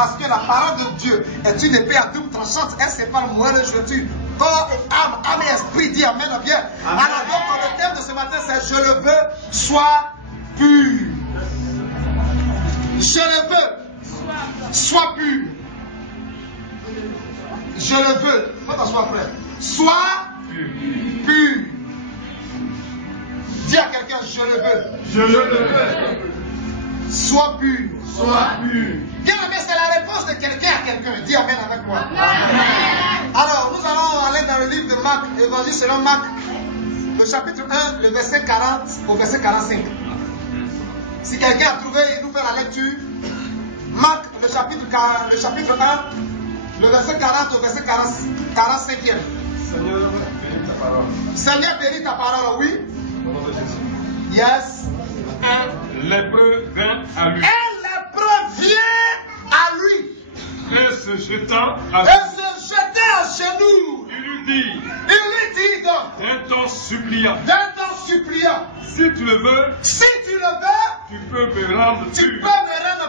Parce que la parole de Dieu est une épée à double tranchante. Elle sépare moelle et jointure, corps et âme et esprit. Dis amen, bien. Alors donc le thème de ce matin c'est je le veux, sois pur. Je le veux, sois pur. Je le veux. Faut t'asseoir après. Sois pur. Dis à quelqu'un, je le veux. Je le veux. Sois pur. Sois pur. Bien aimé, c'est la réponse de quelqu'un à quelqu'un. Dis amen avec moi. Amen. Alors, nous allons aller dans le livre de Marc, Évangile selon Marc, le chapitre 1, le verset 40 au verset 45. Si quelqu'un a trouvé, il nous fait la lecture. Marc, le chapitre 1, le verset 40 au verset 45. Seigneur, bénis ta parole. Seigneur, bénis ta parole, oui. Au nom de Jésus. Yes. Un lépreux vint à lui. Un lépreux vient à lui. Et se jetant à genoux. il lui dit, donc, d'un ton suppliant, si tu le veux, tu peux me rendre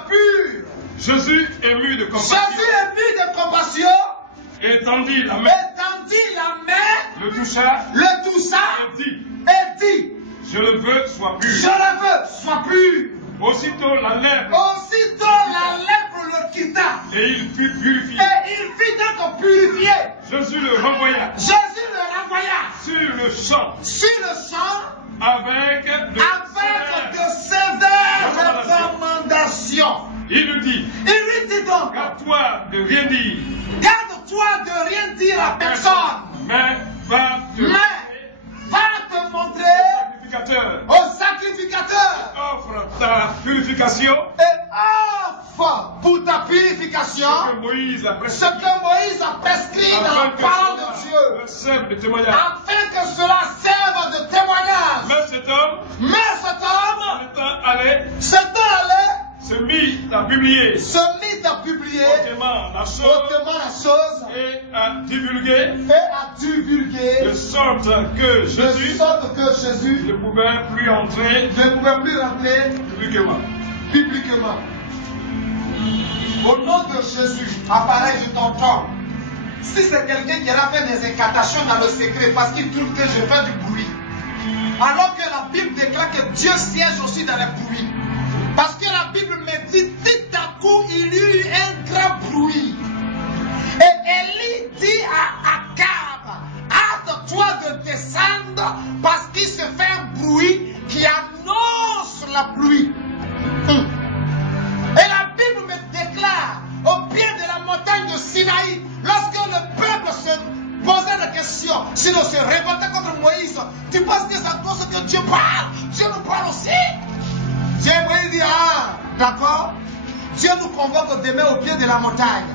pur. Jésus, ému de compassion, étendit la main, le toucha, et dit, je le veux, sois pur. Aussitôt la lèpre le quitta. Et il fut purifié. Jésus le renvoya sur le champ avec de sévères recommandations. Il lui dit donc, garde-toi de rien dire à personne, mais va te montrer au sacrificateur. Offre ta purification Et offre pour ta purification ce que Moïse a prescrit dans la parole de Dieu, afin que cela serve de témoignage. Mais cet homme cet homme se mit à publier hautement la chose et à divulguer de sorte que Jésus ne pouvait plus entrer publiquement. Au nom de Jésus, appareil, je t'entends. Si c'est quelqu'un qui a fait des incantations dans le secret parce qu'il trouve que je fais du bruit, alors que la Bible déclare que Dieu siège aussi dans les bruits. Parce que la Bible me dit, tout à coup, il y eut un grand bruit. Et Élie dit à Akab, hâte-toi de descendre parce qu'il se fait un bruit qui annonce la pluie. Et la Bible me déclare, au pied de la montagne de Sinaï, lorsque le peuple se posait des questions, sinon se révoltait contre Moïse, tu penses que ça doit ce que Dieu parle? Dieu nous parle aussi. Dieu Moïse dit, d'accord. Dieu nous convoque demain au pied de la montagne.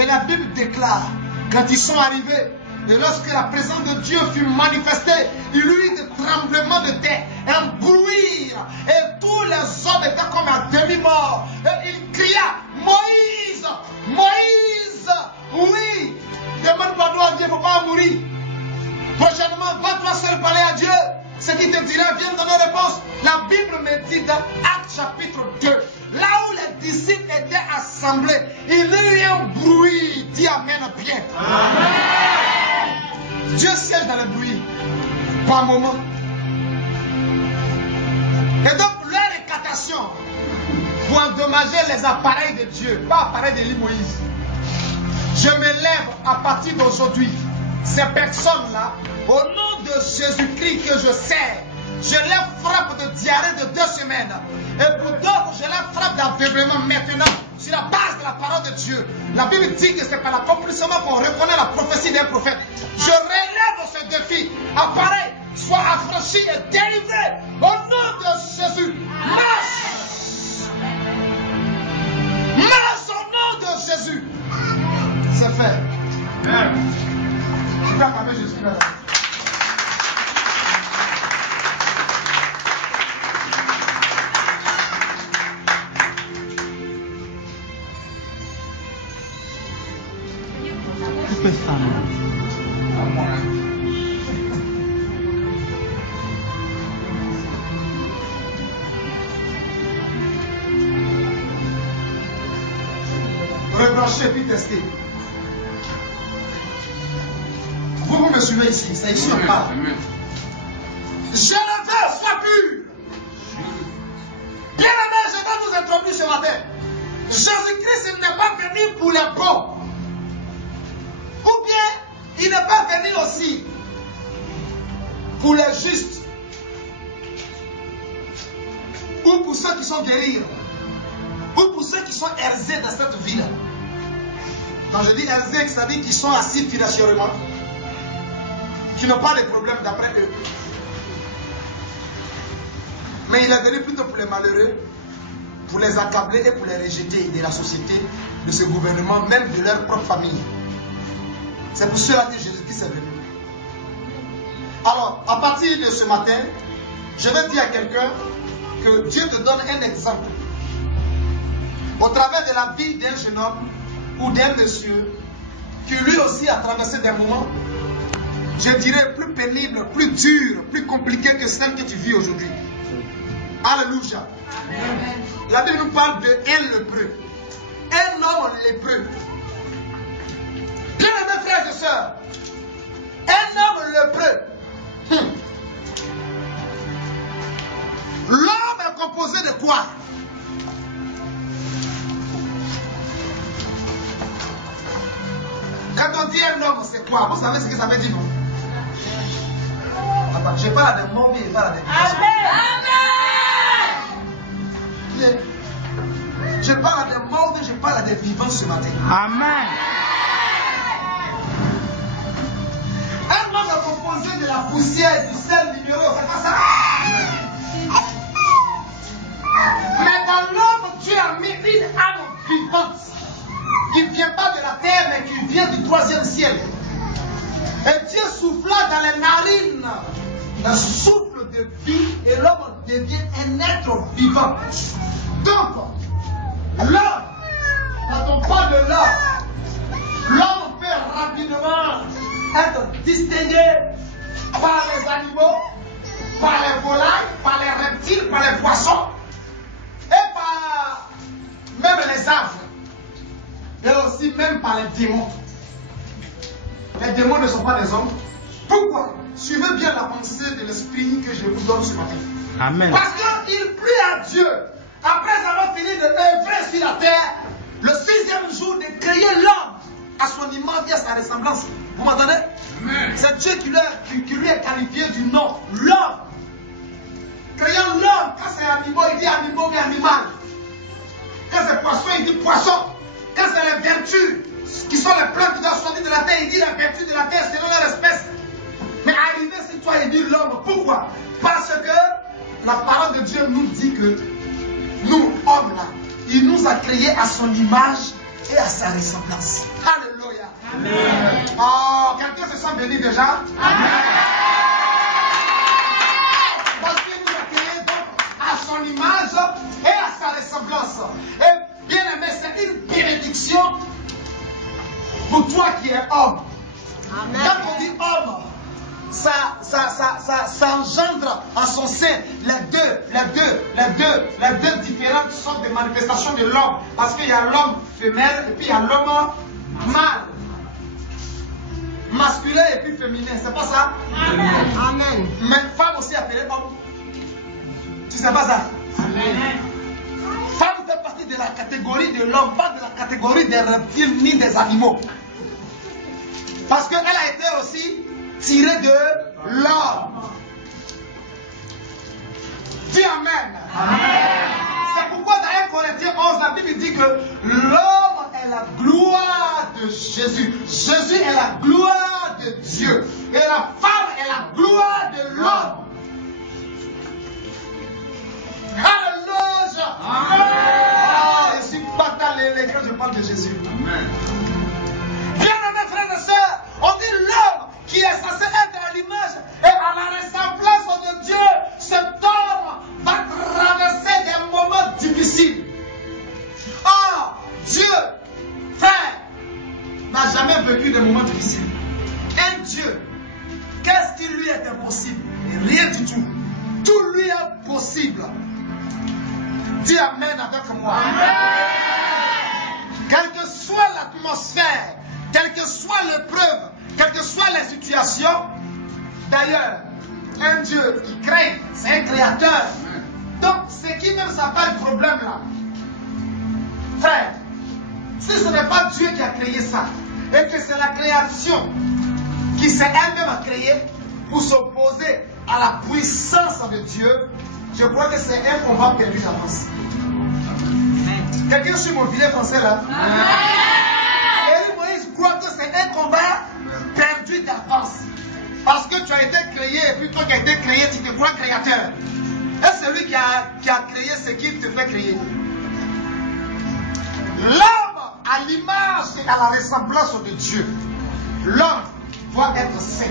Et la Bible déclare, quand ils sont arrivés, et lorsque la présence de Dieu fut manifestée, il y eut des tremblements de terre, un bruit, et tous les hommes étaient comme à demi-mort. Et il cria, Moïse, Moïse, oui, demande pardon à Dieu, il ne faut pas mourir. Prochainement, va-toi seul parler à Dieu. Ce qui te dira, viens donner réponse. La Bible me dit dans Actes chapitre 2, là où les disciples étaient assemblés, il y a eu un bruit. Dis amen bien. Amen. Dieu siège dans le bruit, par moment. Et donc, leur incantation pour endommager les appareils de Dieu, pas appareils d'Élie Moïse. Je me lève à partir d'aujourd'hui. Ces personnes-là, au nom de Jésus-Christ que je sers, je leur frappe de diarrhée de 2 semaines. Et pour d'autres, je leur frappe d'aveuglement maintenant, sur la base de la parole de Dieu. La Bible dit que c'est par l'accomplissement qu'on reconnaît la prophétie d'un prophète. Je relève ce défi. Appareil, sois affranchi et délivré. Au nom de Jésus, marche. Marche au nom de Jésus. C'est fait. Amen. Tu peux acclamer Jésus là. marcher et puis tester. Vous me suivez ici, c'est ici on parle. Je ne veux soit pur. Bien aimé, je vais vous introduire ce matin. Jésus-Christ n'est pas venu pour les bons. Ou bien, il n'est pas venu aussi pour les justes. Ou pour ceux qui sont guéris. Ou pour ceux qui sont aisés dans cette vie-là. Quand je dis aisés, c'est-à-dire qu'ils sont assis financièrement, qui n'ont pas de problème d'après eux. Mais il est venu plutôt pour les malheureux, pour les accabler et pour les rejeter de la société, de ce gouvernement, même de leur propre famille. C'est pour cela que Jésus-Christ est venu. Alors, à partir de ce matin, je vais dire à quelqu'un que Dieu te donne un exemple. Au travers de la vie d'un jeune homme ou d'un monsieur qui lui aussi a traversé des moments, je dirais, plus pénibles, plus durs, plus compliqués que celles que tu vis aujourd'hui. Alléluia. Amen. La Bible nous parle d'un lépreux. Un homme lépreux. Bien aimés frères et sœurs, un homme lépreux. L'homme est composé de quoi? Quand on dit un homme, c'est quoi? Vous savez ce que ça veut dire, non? Attends, je parle de mots, mais je parle de Amen. Je parle des morts, mais je parle des vivants ce matin. Amen. Un homme est composé de la poussière, du sel, du bureau, c'est pas ça. Mais dans l'homme, Dieu a mis une âme vivante qui ne vient pas de la terre, mais qui vient du troisième ciel. Et Dieu souffla dans les narines un souffle de vie et l'homme devient un être vivant. Donc, l'homme, quand on parle de l'homme peut rapidement être distingué par les animaux, par les volailles, par les reptiles, par les poissons et par même les arbres et aussi même par les démons. Les démons ne sont pas des hommes. Pourquoi? Suivez bien la pensée de l'esprit que je vous donne ce matin. Amen. Parce qu'il prie à Dieu, après avoir fini de œuvrer sur la terre, le 6e jour de créer l'homme à son image et à sa ressemblance. Vous m'entendez? C'est Dieu qui lui a qualifié du nom, l'homme. Créant l'homme, quand c'est animal, il dit animal mais animal. Quand c'est poisson, il dit poisson. Quand c'est les vertus, qui sont les plantes qui doivent sortir de la terre, il dit la vertu de la terre selon leur espèce. Mais arrivé sur toi, il dit l'homme. Pourquoi? Parce que la parole de Dieu nous dit que nous, hommes là, il nous a créés à son image et à sa ressemblance. Alléluia. Amen. Oh, quelqu'un se sent béni déjà? Amen. Parce qu'il nous a créés donc à son image et à sa ressemblance. Et bien aimé, c'est une bénédiction pour toi qui es homme. Amen. Quand on dit homme, ça engendre en son sein les deux différentes sortes de manifestations de l'homme. Parce qu'il y a l'homme femelle et puis il y a l'homme mâle. Masculin et puis féminin, c'est pas ça? Amen. Amen. Mais femme aussi appelée homme. Tu sais pas ça? Amen. Femme fait partie de la catégorie de l'homme, pas de la catégorie des reptiles ni des animaux. Parce qu'elle a été aussi tirée de l'homme. Dis Amen. Amen. C'est pourquoi dans 1 Corinthiens 11, la Bible dit que l'homme est la gloire de Jésus. Jésus est la gloire de Dieu. Et la femme est la gloire de l'homme. Alléluia. Amen. Oh, je suis batalé quand je parle de Jésus. Amen. Bien aimés frères et sœurs, on dit l'homme qui est censé être à l'image et à la ressemblance de Dieu. Cet homme va traverser des moments difficiles. Or, Dieu, frère, n'a jamais vécu de moments difficiles. Un Dieu, qu'est-ce qui lui est impossible? Rien du tout. Tout lui est possible. Dis Amen avec moi. Amen. Quelle que soit la l'atmosphère, quelle que soit l'épreuve, quelles que soient les situations, d'ailleurs, un Dieu qui crée, c'est un créateur. Donc, ce qui même ça pas le problème là. Frère, si ce n'est pas Dieu qui a créé ça, et que c'est la création qui s'est elle-même créée pour s'opposer à la puissance de Dieu, je crois que c'est un combat perdu d'avance. Quelqu'un sur mon filet français là? Et Moïse croit que c'est un combat perdu d'avance. Parce que tu as été créé, et puis toi qui as été créé, tu te crois créateur. Et celui qui a créé ce qui te fait créer. L'homme, à l'image et à la ressemblance de Dieu, l'homme doit être saint.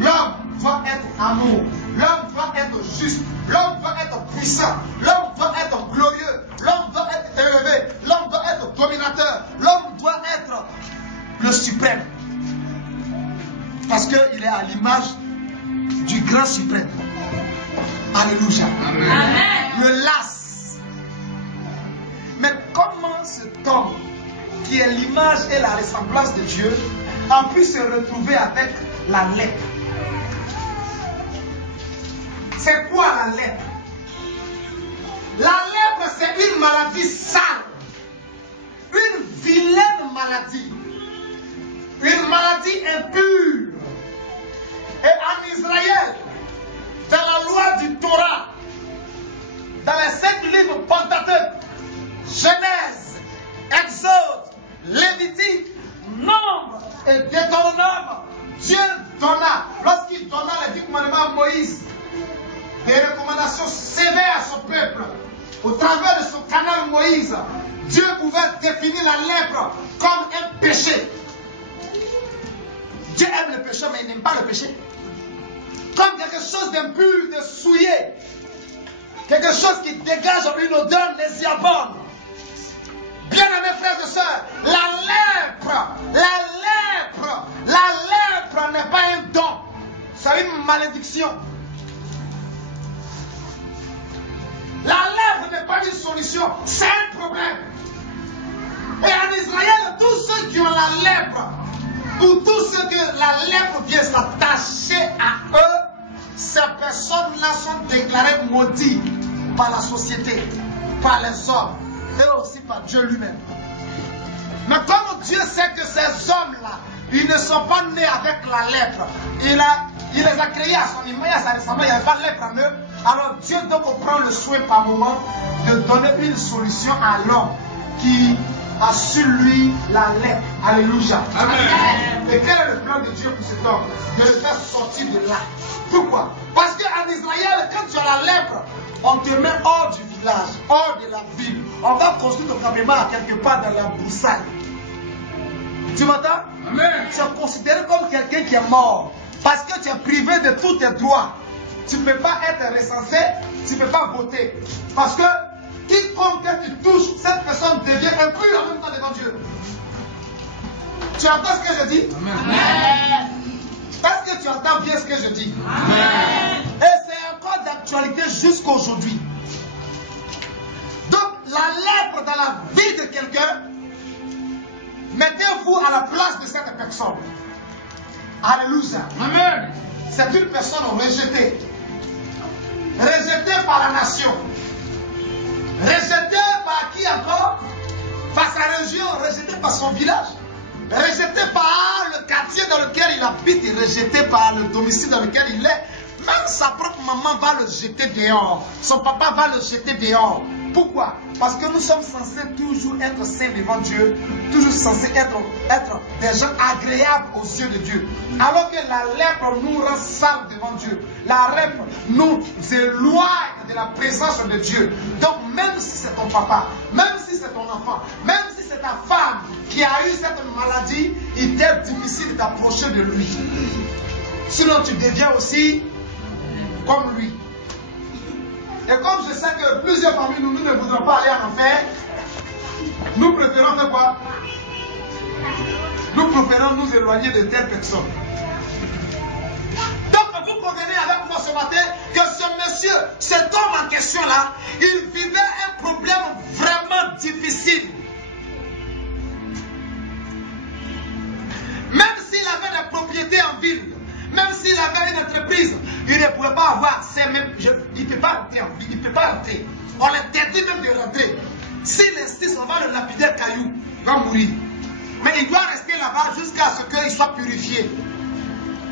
L'homme doit être amour. L'homme doit être juste. L'homme doit être puissant. L'homme doit être glorieux. L'homme doit être élevé. L'homme doit être dominateur. L'homme doit être le suprême. Parce qu'il est à l'image du grand suprême. Alléluia. Amen. Le lasse. Mais comment cet homme qui est l'image et la ressemblance de Dieu a pu se retrouver avec la lèpre? C'est quoi la lèpre? La lèpre, c'est une maladie sale. Une vilaine maladie. Une maladie impure. Et en Israël, dans la loi du Torah, dans les 5 livres Pentateuque, Genèse, Exode, Lévitique, Nombre et Deutéronome, Dieu donna, lorsqu'il donna les 10 commandements à Moïse, des recommandations sévères à son peuple. Au travers de son canal Moïse, Dieu pouvait définir la lèpre comme un péché. Dieu aime le péché, mais il n'aime pas le péché. Comme quelque chose d'impur, de souillé. Quelque chose qui dégage une odeur nauséabonde. Bien-aimés frères et sœurs, la lèpre n'est pas un don. C'est une malédiction. La lèpre n'est pas une solution, c'est un problème. Et en Israël, tous ceux qui ont la lèpre, ou tous ceux que la lèpre vient s'attacher à eux, ces personnes-là sont déclarées maudites par la société, par les hommes, et aussi par Dieu lui-même. Mais comme Dieu sait que ces hommes-là, ils ne sont pas nés avec la lèpre, il les a créés à son image, à sa ressemblance, il n'y avait pas de lèpre en eux. Alors Dieu donc prend le soin par moment de donner une solution à l'homme qui a sur lui la lèpre. Alléluia. Amen. Et quel est le plan de Dieu pour cet homme? De le faire sortir de là. Pourquoi? Parce qu'en Israël, quand tu as la lèpre, on te met hors du village, hors de la ville. On va construire ton campement quelque part dans la broussaille. Tu m'entends? Amen. Tu es considéré comme quelqu'un qui est mort. Parce que tu es privé de tous tes droits. Tu ne peux pas être recensé, tu ne peux pas voter. Parce que quiconque tu touches, cette personne devient impure en même temps devant Dieu. Tu entends ce que je dis? Amen. Est-ce que tu entends bien ce que je dis? Amen. Et c'est encore d'actualité jusqu'aujourd'hui. Donc la lèpre dans la vie de quelqu'un, mettez-vous à la place de cette personne. Alléluia. Amen. C'est une personne rejetée. Rejetée par la nation. Rejetée par qui encore? Par sa région, rejetée par son village. Rejeté par le quartier dans lequel il habite et rejeté par le domicile dans lequel il est. Même sa propre maman va le jeter dehors. Son papa va le jeter dehors. Pourquoi? Parce que nous sommes censés toujours être saints devant Dieu. Toujours censés être des gens agréables aux yeux de Dieu. Alors que la lèpre nous rend sales devant Dieu. La lèpre nous éloigne de la présence de Dieu. Donc même si c'est ton papa, même si c'est ton enfant, même si c'est ta femme qui a eu cette maladie, il t'est difficile d'approcher de lui. Sinon tu deviens aussi comme lui. Et comme je sais que plusieurs parmi nous, nous ne voudrons pas aller en enfer, nous préférons faire quoi? Nous préférons nous éloigner de telles personnes. Donc vous convenez avec moi ce matin que ce monsieur, cet homme en question là, il vivait un problème vraiment difficile. habité en ville, même s'il avait une entreprise, il ne pouvait pas avoir accès, même, il ne peut pas entrer en ville, il ne peut pas entrer. On l'interdit même de rentrer. S'il insiste, on va le lapider caillou, il va mourir. Mais il doit rester là-bas jusqu'à ce qu'il soit purifié.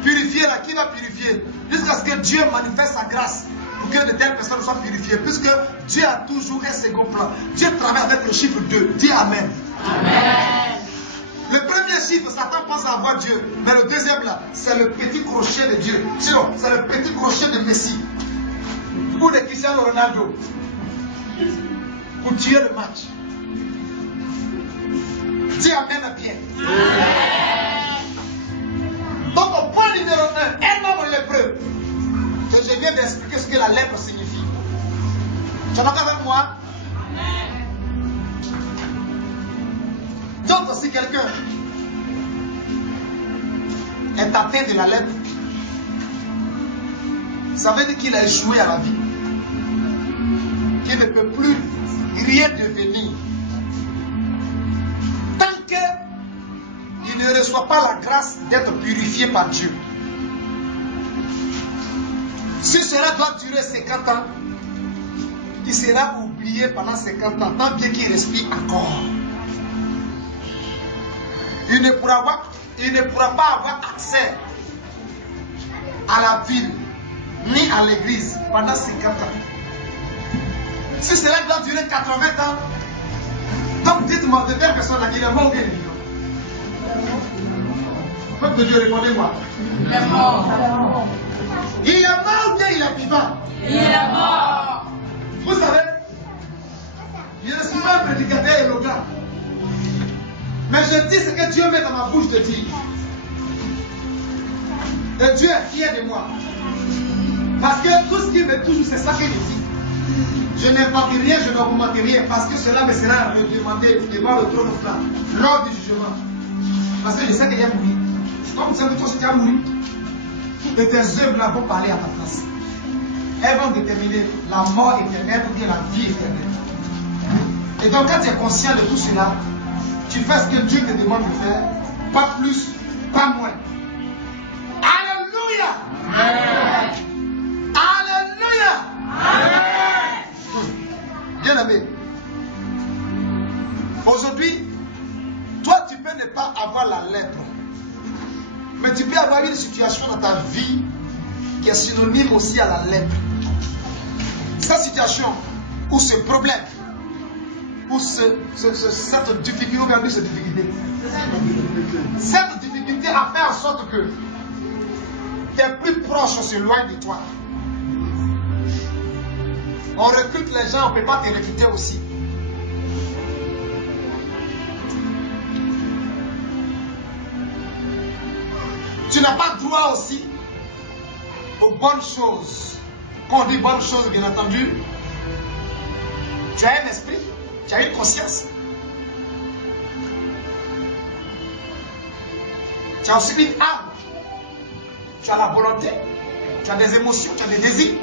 Purifié là, qui va purifier? Jusqu'à ce que Dieu manifeste sa grâce pour que de telles personnes soient purifiées. Puisque Dieu a toujours un second plan. Dieu travaille avec le chiffre 2. Dis Amen. Amen. Le premier chiffre, Satan pense avoir Dieu. Mais le deuxième là, c'est le petit crochet de Dieu. Sinon, c'est le petit crochet de Messi. Ou de Cristiano Ronaldo. Pour tuer le match. Dis Amen bien. Amen. Donc au point numéro 1, un homme lépreux. Et je viens d'expliquer ce que la lèpre signifie. Tu es d'accord avec moi? Donc si quelqu'un est atteint de la lèpre, ça veut dire qu'il a échoué à la vie. Qu'il ne peut plus rien devenir. Tant qu'il ne reçoit pas la grâce d'être purifié par Dieu. Si cela doit durer 50 ans, il sera oublié pendant 50 ans, tant bien qu'il respire encore. Il ne pourra pas avoir accès à la ville, ni à l'église pendant 50 ans. Si cela doit durer 80 ans, donc dites-moi, de telle personne-là, il est mort ou bien il est vivant? Peuple de Dieu, répondez-moi. Il est mort. Il est mort ou bien il est vivant? Il est mort. Vous savez, je ne suis pas un prédicateur éloquent. Mais je dis ce que Dieu met dans ma bouche de dire. Et Dieu est fier de moi. Parce que tout ce qu'il me touche, c'est ça qu'il dit. Je n'invente rien, je n'augmente rien, parce que cela me sera redemandé devant le trône blanc, lors du jugement. Parce que je sais qu'il y a mouru. Comme tu sais que toi, tu as mouru. Et tes œuvres là vont parler à ta place. Elles vont déterminer la mort éternelle ou bien la vie éternelle. Et donc, quand tu es conscient de tout cela, tu fais ce que Dieu te demande de faire, pas plus, pas moins. Alléluia! Amen. Alléluia! Amen. Bien aimé, aujourd'hui, toi tu peux ne pas avoir la lèpre, mais tu peux avoir une situation dans ta vie qui est synonyme aussi à la lèpre. Cette situation ou ce problème ou cette difficulté, ou bien cette difficulté a fait en sorte que tes plus proches s'éloignent de toi. On recrute les gens, on ne peut pas te recruter aussi. Tu n'as pas droit aussi aux bonnes choses. Quand on dit bonnes choses, bien entendu, tu as un esprit, tu as une conscience. Tu as aussi une âme. Tu as la volonté, tu as des émotions, tu as des désirs.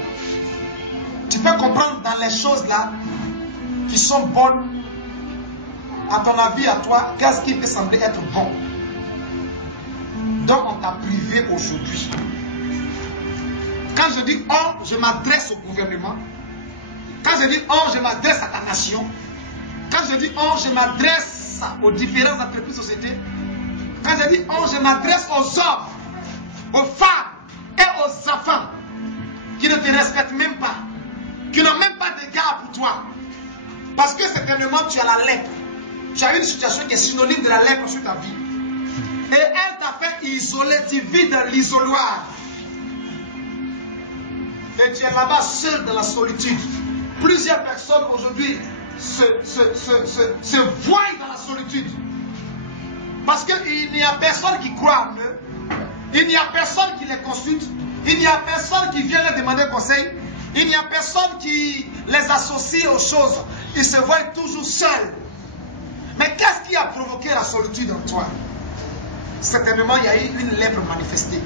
Tu peux comprendre dans les choses là qui sont bonnes, à ton avis, à toi, qu'est-ce qui peut sembler être bon. Donc on t'a privé aujourd'hui. Quand je dis on, je m'adresse au gouvernement. Quand je dis on, je m'adresse à ta nation. Quand je dis on, je m'adresse aux différentes entreprises, sociétés. Quand je dis on, je m'adresse aux hommes, aux femmes et aux enfants qui ne te respectent même pas, qui n'ont même pas d'égard pour toi. Parce que certainement tu as la lèpre. Tu as une situation qui est synonyme de la lèpre sur ta vie. Et elle t'a fait isoler, tu vis dans l'isoloir. Et tu es là-bas seul dans la solitude. Plusieurs personnes aujourd'hui se voient dans la solitude. Parce qu'il n'y a personne qui croit en eux. Il n'y a personne qui les consulte. Il n'y a personne qui vient leur demander conseil. Il n'y a personne qui les associe aux choses. Ils se voient toujours seuls. Mais qu'est-ce qui a provoqué la solitude en toi? Certainement, il y a eu une lèpre manifestée.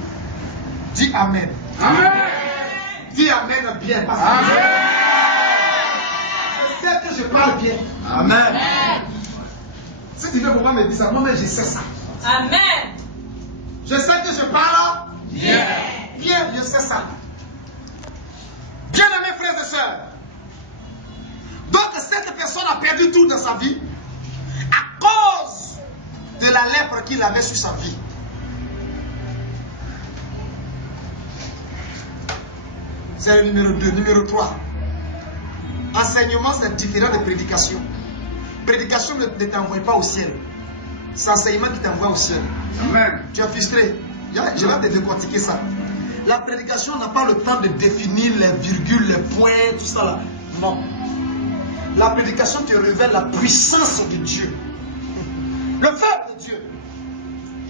Dis Amen. Amen. Dis Amen bien. Parce que Amen. je sais que je parle bien. Amen. Si tu veux pouvoir me dire ça, moi-même je sais ça. Amen. Je sais que je parle bien. Bien, je sais ça. Bien aimés frères et sœurs. Donc cette personne a perdu tout dans sa vie à cause de la lèpre qu'il avait sur sa vie. C'est le numéro 2. Numéro 3. Enseignement, c'est différent de prédication. Prédication ne t'envoie pas au ciel. C'est enseignement qui t'envoie au ciel. Amen. Tu es frustré. Je vais te décortiquer ça. La prédication n'a pas le temps de définir les virgules, les points, tout ça là. Non. La prédication te révèle la puissance de Dieu. Le feu de Dieu.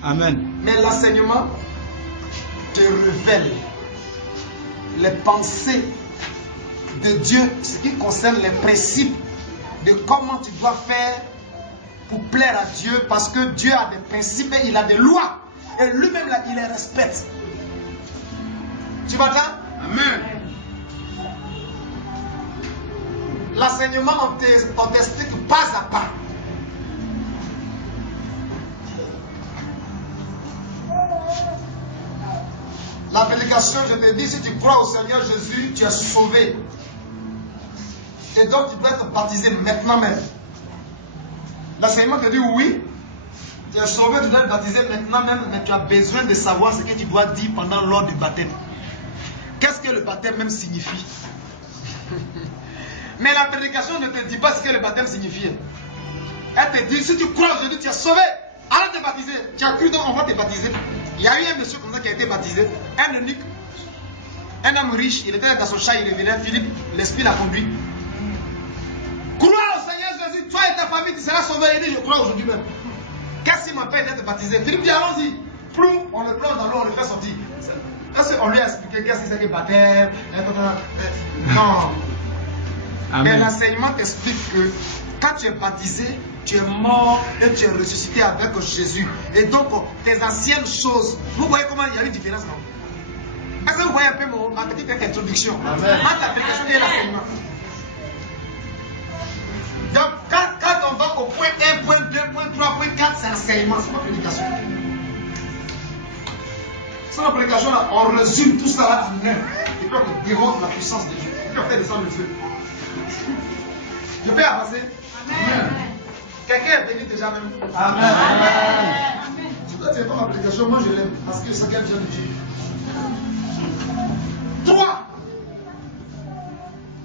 Amen. Mais l'enseignement te révèle les pensées de Dieu, ce qui concerne les principes de comment tu dois faire pour plaire à Dieu, parce que Dieu a des principes et il a des lois. Et lui-même, il les respecte. Tu m'entends? Amen. L'enseignement, on t'explique pas à pas. La prédication, je te dis, si tu crois au Seigneur Jésus, tu es sauvé. Et donc tu dois être baptisé maintenant même. L'enseignement te dit oui, tu es sauvé, tu dois être baptisé maintenant même, mais tu as besoin de savoir ce que tu dois dire pendant l'ordre du baptême. Qu'est-ce que le baptême même signifie? Mais la prédication ne te dit pas ce que le baptême signifie. Elle te dit, si tu crois aujourd'hui, tu es sauvé. Arrête de te baptiser. Tu as cru, donc on va te baptiser. Il y a eu un monsieur comme ça qui a été baptisé, un eunuque, un homme riche, il était dans son chat, il revenait, Philippe, l'esprit l'a conduit. Crois au Seigneur Jésus, toi et ta famille, tu seras sauvé. Il dit, je crois aujourd'hui même. Qu'est-ce qui m'empêche d'être baptisé? Philippe dit, allons-y. Plou, on le plonge dans l'eau, on le fait sortir. Est-ce qu'on lui a expliqué qu'est-ce que c'est que baptême? Non. Mais l'enseignement t'explique que quand tu es baptisé, tu es mort et tu es ressuscité avec Jésus. Et donc, tes anciennes choses, vous voyez comment il y a une différence, non? Est-ce que vous voyez un peu ma petite introduction entre la prédication et l'enseignement? Donc, quand on va au point 1, point 2, point 3, point 4, c'est enseignement, c'est pas prédication. C'est la prédication, là, on résume tout ça là en un. Et puis on démontre la puissance de Dieu. Et puis on fait descendre le feu. Je peux avancer? Amen. Quelqu'un est béni déjà même? Amen. Amen. Tu dois dire pas ma prédication, moi je l'aime, parce que ça vient déjà de Dieu. 3.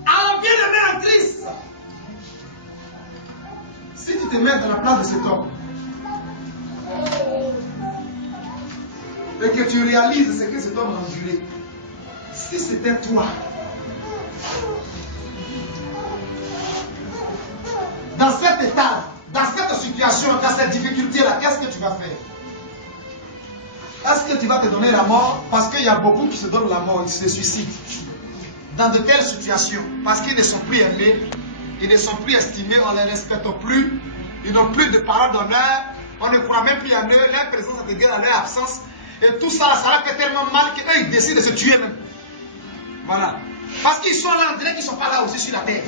Alors bien aimé en Christ, si tu te mets dans la place de cet homme et que tu réalises ce que cet homme a enduré, si c'était toi, dans cet état, dans cette situation, dans cette difficulté-là, qu'est-ce que tu vas faire? Est-ce que tu vas te donner la mort? Parce qu'il y a beaucoup qui se donnent la mort, ils se suicident. Dans de telles situations, parce qu'ils ne sont plus aimés, ils ne sont plus estimés, on ne les respecte plus, ils n'ont plus de parole d'honneur, on ne croit même plus en eux, leur présence est égale à leur absence. Et tout ça, ça leur fait tellement mal qu'eux, ils décident de se tuer même. Voilà. Parce qu'ils sont là, on dirait qu'ils ne sont pas là aussi sur la terre.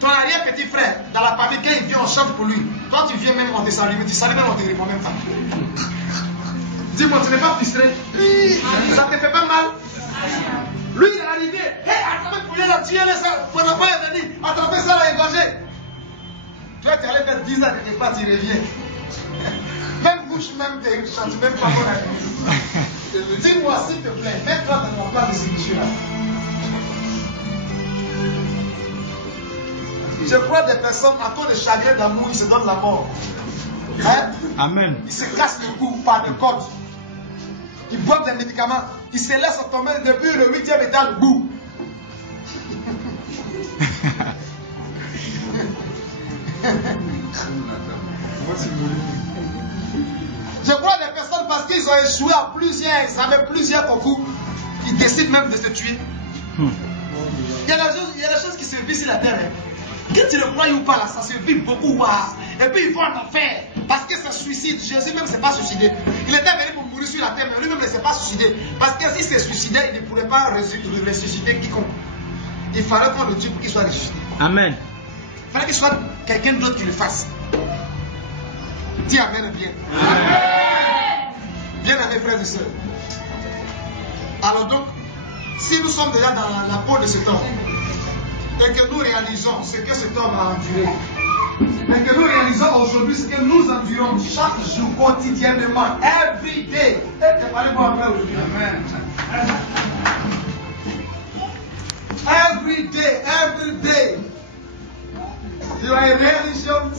Ton arrière-petit frère, dans la famille, quand il vient, on chante pour lui. Toi, tu viens même, on te salue, tu salues même, on te répond même pas. Dis-moi, tu n'es pas frustré? Ça te fait pas mal? Lui, il est arrivé. Hé, attrapez pour lui, là, tuer ça. Mon enfant est venu. Attrapez ça, là, égorgé. Tu vas t'aller faire 10 ans quelque part, tu reviens. Même bouche, même tes chantes, même pas bon. Dis-moi, s'il te plaît, mets-toi dans la place de ce monsieur-là. Je crois des personnes, à cause de chagrin d'amour, ils se donnent la mort. Hein? Amen. Ils se cassent le cou par des cordes. Ils boivent des médicaments. Ils se laissent tomber depuis le 8e étage. Boum. Je crois des personnes parce qu'ils ont échoué à plusieurs, ils avaient plusieurs concours, ils décident même de se tuer. Il y a des choses qui se vivent sur la terre. Que tu le crois ou pas, là, ça se vit beaucoup. Et puis ils vont en enfer. Parce que ça suicide. Jésus même ne s'est pas suicidé. Il était venu pour mourir sur la terre, mais lui-même ne s'est pas suicidé. Parce que s'il se suicidait, il ne pourrait pas ressusciter quiconque. Il fallait qu'on le tue pour qu'il soit ressuscité. Amen. Il fallait qu'il soit quelqu'un d'autre qui le fasse. Dis Amen bien. Amen. Bien-aimés frères et sœurs. Alors donc, si nous sommes déjà dans la peau de cet homme, et que nous réalisons ce que cet homme a enduré, et que nous réalisons aujourd'hui ce que nous endurons chaque jour, quotidiennement, every day. Et parlez-moi après aujourd'hui. Amen. Every day. You are a religion.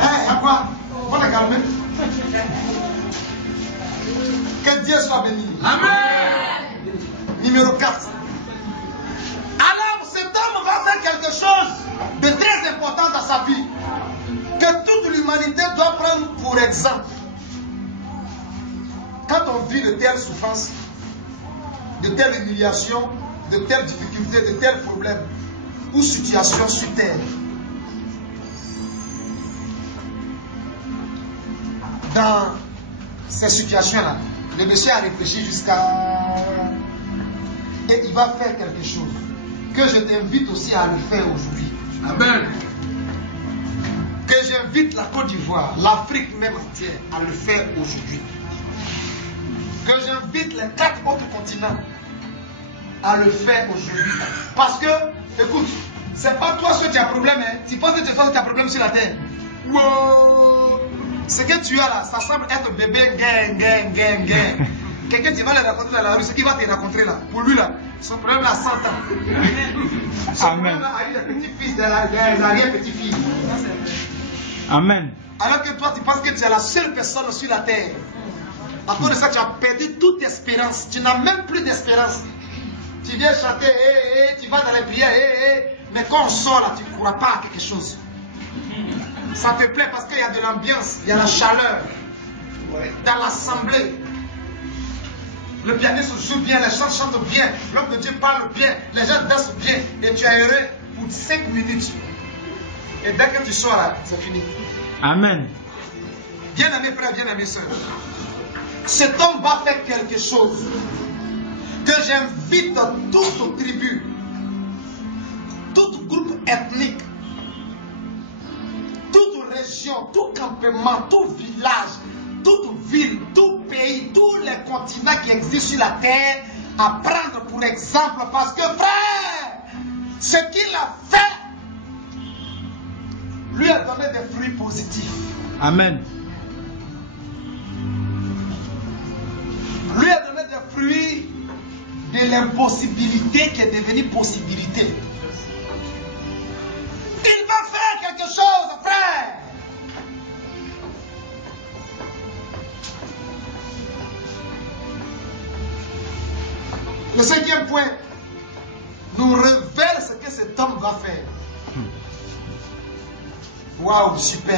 Hey, quoi? On est calmé. Que Dieu soit béni. Amen. Numéro 4. Alors, cet homme va faire quelque chose de très important dans sa vie, que toute l'humanité doit prendre pour exemple. Quand on vit de telles souffrances, de telles humiliations, de telles difficultés, de tels problèmes ou situations sur terre, dans ces situations-là, le monsieur a réfléchi jusqu'à... Et il va faire quelque chose que je t'invite aussi à le faire aujourd'hui. Amen. Que j'invite la Côte d'Ivoire, l'Afrique même entière à le faire aujourd'hui. Que j'invite les 4 autres continents à le faire aujourd'hui. Parce que, écoute, c'est pas toi seul qui as problème, hein. Tu penses que tu as problème sur la terre. Wow. Ce que tu as là, ça semble être bébé gang. Quelqu'un qui va le raconter dans la rue, ce qu'il va te raconter là, pour lui là, son problème là 100 ans. Son problème là a eu des petits-fils, des arrière-petits-filles. Amen. Alors que toi, tu penses que tu es la seule personne sur la terre. À cause de ça, tu as perdu toute espérance. Tu n'as même plus d'espérance. Tu viens chanter, tu vas dans les prières, mais quand on sort là, tu ne crois pas à quelque chose. Ça te plaît parce qu'il y a de l'ambiance, il y a la chaleur. Dans l'assemblée, le pianiste joue bien, les gens chantent bien, l'homme de Dieu parle bien, les gens dansent bien, et tu es heureux pour 5 minutes. Et dès que tu sors là, c'est fini. Amen. Bien-aimés frères, bien-aimés sœurs, cet homme va faire quelque chose que j'invite toutes tribus, tout groupe ethnique, toute région, tout campement, tout village, toute ville, tout pays, tous les continents qui existent sur la terre à prendre pour exemple. Parce que frère, ce qu'il a fait lui a donné des fruits positifs. Amen. Lui a donné des fruits de l'impossibilité qui est devenue possibilité. Il va faire quelque chose, frère. Le 5e point nous révèle ce que cet homme va faire. Waouh, super.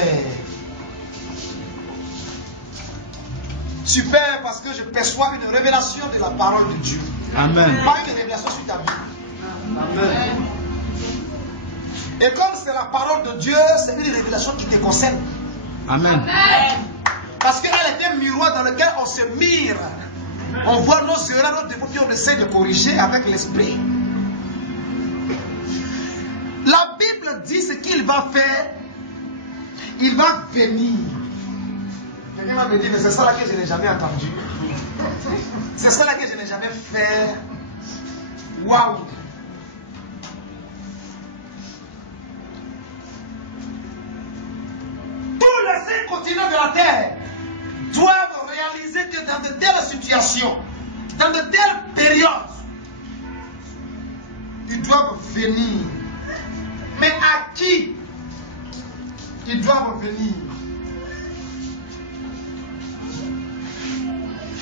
Super parce que je perçois une révélation de la parole de Dieu. Amen. Pas une révélation sur ta vie. Amen. Et comme c'est la parole de Dieu, c'est une révélation qui te concerne. Amen. Parce qu'elle est un miroir dans lequel on se mire. On voit nos erreurs, nos défauts qu'on essaie de corriger avec l'esprit. La Bible dit ce qu'il va faire. Il va venir. Quelqu'un va me dire, mais c'est ça là que je n'ai jamais entendu. C'est ça là que je n'ai jamais fait. Waouh! Tous les 5 continents de la terre doivent réaliser que dans de telles situations, dans de telles périodes, ils doivent venir. Mais à qui ils doivent venir?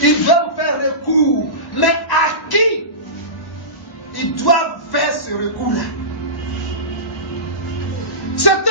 Ils doivent faire recours. Mais à qui ils doivent faire ce recours-là? C'est